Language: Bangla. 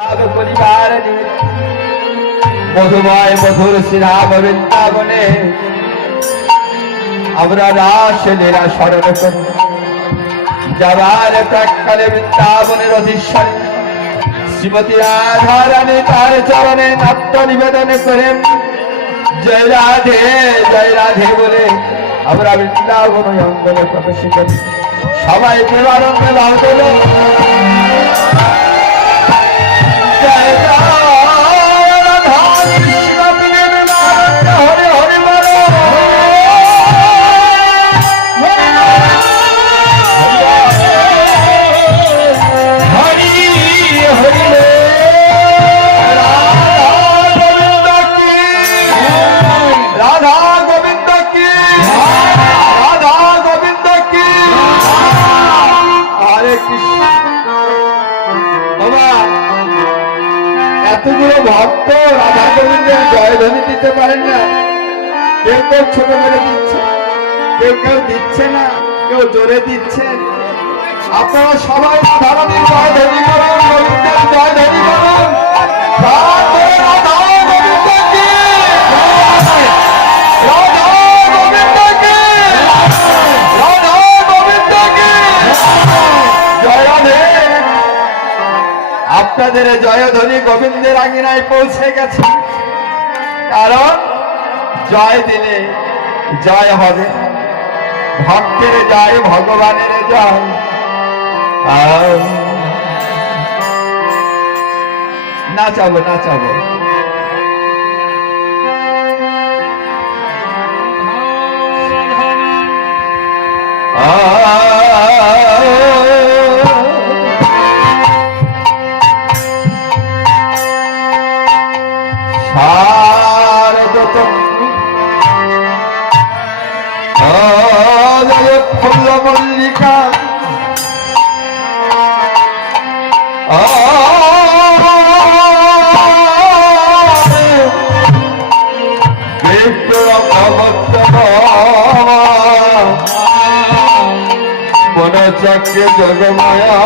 পরিবার মধুময় মধুর শ্রীরাম বৃন্দাবনে আমরা রাস লীলা স্মরণ করি। যাবার প্রাক্কালে বৃন্দাবনের অধীশ্বরী শ্রীমতী রাধারানী তার চরণে নাট্য নিবেদন করেন জয় রাধে বলে আমরা বৃন্দাবন অঙ্গনে প্রবেশ করি। সবাই প্রেমানন্দে লাভ করল জয় রাধা কৃষ্ণ প্রেমানন্দ হরে হরে বল হরি হরি রাধা গোবিন্দ কি রাধা গোবিন্দ কি হরে কৃষ্ণ। বাবা এতগুলো ভক্ত রাধা গোবিন্দের জয়ধ্বনি দিতে পারেন না। কেউ কেউ ছোট করে দিচ্ছে, কেউ কেউ দিচ্ছে না, কেউ জোরে দিচ্ছে। আপনারা সবাই রাধারানীর জয়ধ্বনি করুন, গোবিন্দের জয়ধ্বনি করুন। রাধা গোবিন্দ কি রাধা গোবিন্দ কি রাধা গোবিন্দ কি জয় রাধে। আপনাদের জয়ধ্বনি গোবিন্দের আঙিনায় পৌঁছে গেছে, কারণ জয় দিলে জয় হবে, ভক্তের জয় ভগবানের জয়। নাচাবো নাচাবো ফুল মল্লিকা মন চক্রে জগমায়া